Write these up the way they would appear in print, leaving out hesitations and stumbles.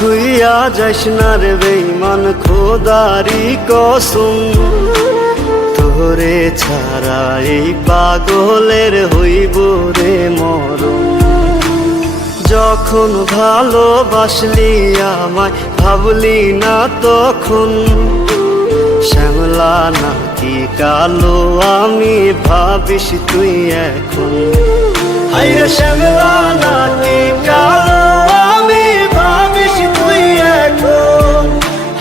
ভুইয়া যাস না রে বেঈমান খোদারি কসম, তোরে ছাড়া এই পাগলের হইব রে মরণ। যখন ভালোবাসলি আমায় ভাবলি না তখন, শ্যামলা নাকি কালো আমি ভাবিস তুই এখন। হায়রে শ্যামলা নাকি কালো আমি ভাবিস তুই এখন।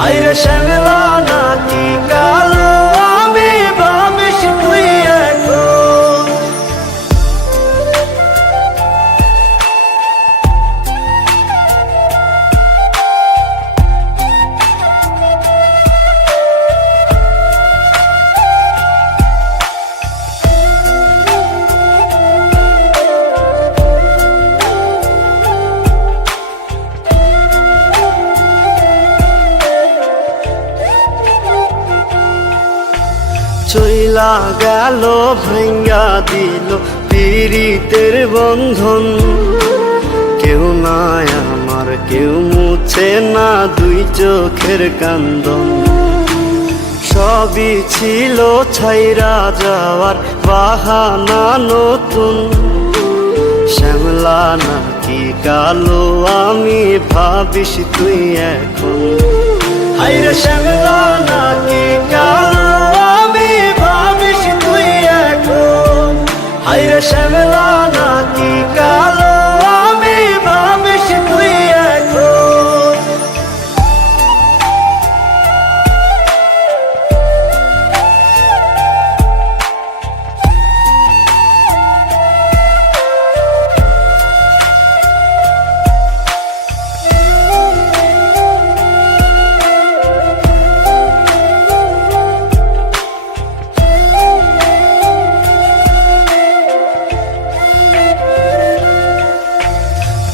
হায়রে শ্যামলা নাকি কালো আমি ভাবিস তুই এখন। চইলা গেল ভাঙ্গা দিল পীড়িতের বন্ধন, কেউ নাই আমার কেউ মুছে না দুই চোখের কান্দন। সবই ছিল ছাইরা যাওয়ার বাহানা নতুন, শ্যামলা নাকি কালো আমি ভাবিস তুই এখন। হায়রে শ্যামলা নাকি কালো আমি ভাবিস তুই এখন। হায়রে শ্যামলা নাকি কালো আমি ভাবিস তুই এখন।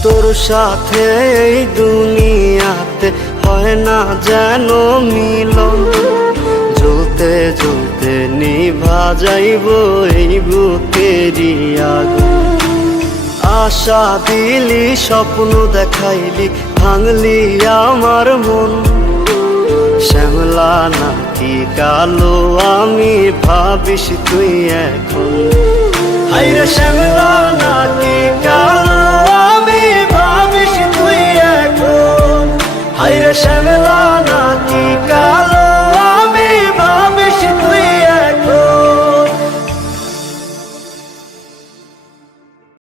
তোর সাথে এই দুনিয়াতে হয় না যেন মিলন, জ্বলতে জ্বলতে নিভা যাইব এই বুকেরই আগুন। আশা দিলি স্বপ্ন দেখাইলি ভাঙলি আমার মন, শ্যামলা নাকি কালো আমি ভাবিস তুই এখন। হায়রে শ্যামলা নাকি